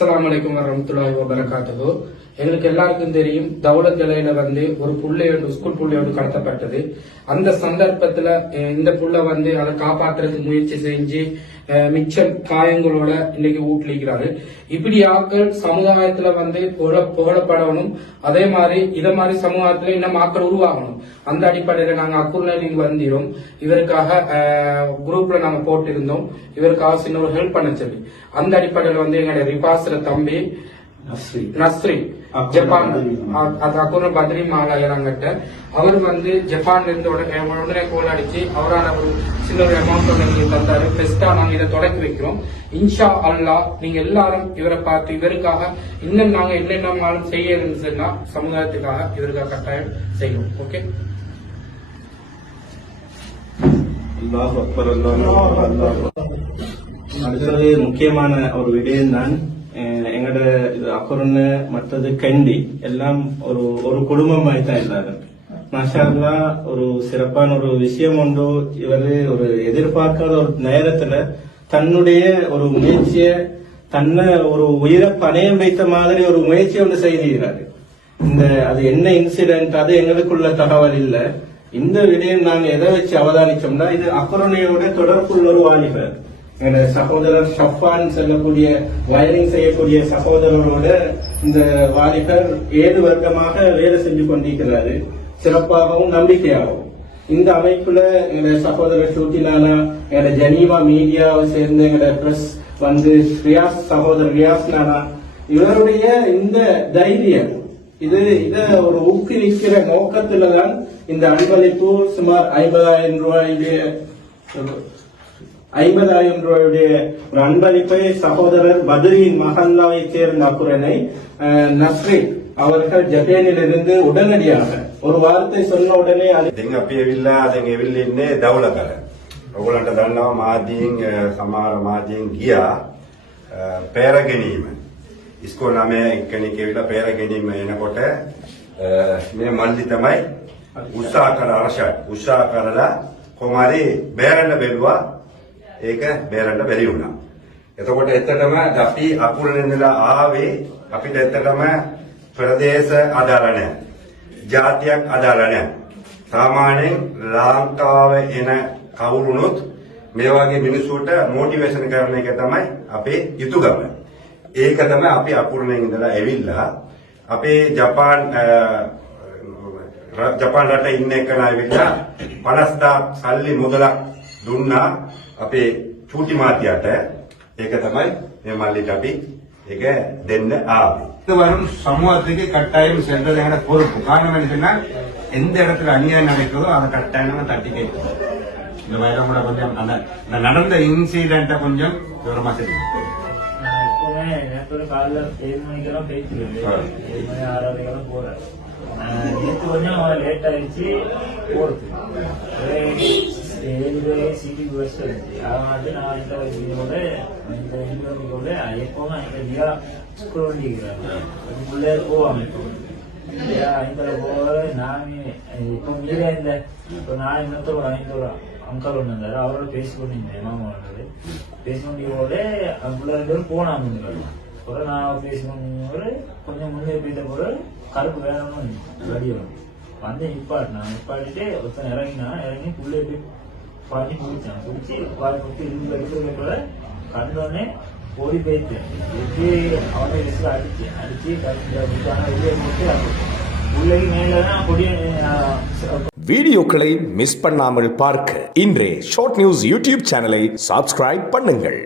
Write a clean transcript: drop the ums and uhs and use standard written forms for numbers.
அஸ்ஸலாமு அலைக்கும் வரஹ்மத்துல்லாஹி வபரகாத்துஹு. எங்களுக்கு எல்லாருக்கும் தெரியும் தௌலத் இலையில ஒரு புள்ளையோடு ஸ்கூல் புள்ளையோடு கடத்தப்பட்டது. அந்த சந்தர்ப்பத்துல இந்த புள்ள அதை காப்பாற்றுறதுக்கு முயற்சி செஞ்சு மிச்சம் காயங்களோட இன்னைக்கு ஊட்டிக்கிறாரு. இப்படி ஆக்கள் சமுதாயத்துல புகழப்படணும். அதே மாதிரி இத மாதிரி சமுதாயத்துல இன்னும் ஆக்கள் உருவாகணும். அந்த அடிப்படையில நாங்க அக்குர்நலிங் வந்திரோம். இவருக்காக குரூப்ல நாங்க போட்டிருந்தோம். இவருக்காக சின்ன ஒரு ஹெல்ப் பண்ண சொல்லி அந்த அடிப்படையில எங்களுடைய ரிபாஸ்ல தம்பி நஸ்ரி ஜப்பான் அக்குர்ன பத்ரி மாலாயராங்கிட்ட அவர் ஜப்பான்ல இருந்து உடனே கோல் அடிச்சு அவரான ஒரு சின்ன ஒரு அமௌண்ட் எங்களுக்கு தந்தாரு. பெஸ்டா நாங்க இதை தொடக்கி வைக்கிறோம். இன்ஷா அல்லாஹ் நீங்க எல்லாரும் இவரை பார்த்து இவருக்காக இன்னும் நாங்க என்னென்னாலும் செய்ய இருந்துச்சுன்னா சமுதாயத்துக்காக இவருக்காக கட்டாயம் செய்யணும். ஓகே, அடுத்தது முக்கியமான ஒரு விடயம் தான் எங்கட அக்குரன்னு மற்றது கண்டி எல்லாம் ஒரு குடும்பம் மாதிரி தான் எல்லாரும். மாஷா அல்லாஹ் ஒரு சிறப்பான ஒரு விஷயம் உண்டு. இவரு ஒரு எதிர்பார்க்காத ஒரு நேரத்துல தன்னுடைய ஒரு முயற்சிய தன்னை ஒரு உயிரை பணையம் வைத்த மாதிரி ஒரு முயற்சி ஒன்று செய்திருக்கிறாரு. அது என்ன இன்சிடென்ட் அது எங்களுக்குள்ள தகவல் இல்ல. இந்த விடயம் நாங்க எதை வச்சு அவதானிச்சோம்னா இது அக்குரணையோட தொடர்புள்ள ஒரு வாலிபர் சகோதரர் ஷஃபான் செல்லக்கூடிய வயரிங் செய்யக்கூடிய சகோதரரோட இந்த வாலிபர் 7 வருடமாக வேலை செஞ்சு கொண்டிருக்கிறாரு, சிறப்பாகவும் நம்பிக்கையாகவும். இந்த அமைப்புல எங்க சகோதரர் ஷூட்டினானா எங்க ஜனீவா மீடியாவை சேர்ந்த எங்க பிரஸ் ரியாஸ் சகோதரர் ரியாஸ் நானா இவருடைய இந்த தைரியம் இத ஒரு ஊக்குவிக்கிற நோக்கத்துலதான் இந்த அன்பளிப்பு சுமார் 50,000 ரூபாயுடைய ஒரு அன்பளிப்பை சகோதரர் பத்ரியின் மஹல்லாவை சேர்ந்த அக்குரனை நஸ்ரி அவர்கள் ஜப்பானிலிருந்து உடனடியாக ஒரு வார்த்தை சொன்ன உடனே දවලකර ඔගලන්ට දන්නවා මාදීන් සමහර මාදීන් ගියා පෙර ගැනීම ඉස්කෝල 9 එක්කෙනෙක් ඇවිල්ලා පෙර ගැනීම එනකොට මේ මල්ලි තමයි උත්සාහ කරලා කොමාරි බේරන්න බැලුවා. ඒක බේරන්න බැරි වුණා. එතකොට ඇත්තටම අපි අකුලෙන් ඉඳලා ආවේ අපිට ඇත්තටම ප්‍රදේශ අදාළ නැහැ. ජාතියක් අදාළ නැහැ. සාමාන්‍යයෙන් ලංකාවේ එන කවුරුනොත් මේ වගේ මිනිස්සුන්ට මොටිවේෂන් කරන එක තමයි අපේ යුතුයකම. ඒක තමයි අපි අකුලෙන් ඉඳලා ඇවිල්ලා අපේ ජපාන් රටේ ඉන්න එකන ඇවිල්ලා 50,000 සල්ලි මුදලක් දුන්නා අපේ චූටි මාතියට. ඒක තමයි මේ මල්ලිට අපි ඒක දෙන්න ආවේ. இது வரும் சமூகத்துக்கு கட்டாயம் சென்றது என பொறுப்பு. காரணம் என்னன்னா எந்த இடத்துல அநியாயம் நடக்குதோ அதை கட்டாயமா தட்டி கேட்கணும். இந்த மாதிரி கூட கொஞ்சம் அந்த நடந்த இன்சிடென்ட்டை கொஞ்சம் விவரமா தெரியும். காலைல 7 மணிக்கெல்லாம் போயிட்டு 7 மணி 6:30 போறேன். நேற்று கொஞ்சம் லேட் ஆயிடுச்சு போறது. 7 சிட்டிக்கு பஸ் இருந்துச்சு. அதனால நான் இந்த எப்பவும் எங்க தியா ஸ்கூல் வண்டிக்கிறாங்க உள்ளே போவாங்க. இப்போ போக நானே இப்போ மீறே இல்லை. இப்போ நான் இன்னொருத்தர் 5 அங்கல் ஒன்று இருந்தாரு, அவரோட பேசிக்கொண்டிருந்தேன். மாமா பேசிக்கொண்டியோட பிள்ளை 2 பேரும் போனாங்க. கூட நான் பேசிக்கொண்டு கொஞ்சம் முன்னே போயிட்ட போது கருப்பு வேணும்னு வடி வரும் நிப்பாட்டிட்டு ஒருத்தன் இறங்கி புள்ளை போய் பாட்டி குடிச்சான். குடிச்சு குடிச்சு இருக்கிற கண்டோடனே ஓடி போயிட்டு அவனை விசில அடிச்சு வெளியே போட்டு உள்ளே மேலதான் கொடிய வீடியோக்களை மிஸ் பண்ணாமல் பார்க்க இன்றே ஷார்ட் நியூஸ் யூடியூப் சேனலை சப்ஸ்கிரைப் பண்ணுங்கள்.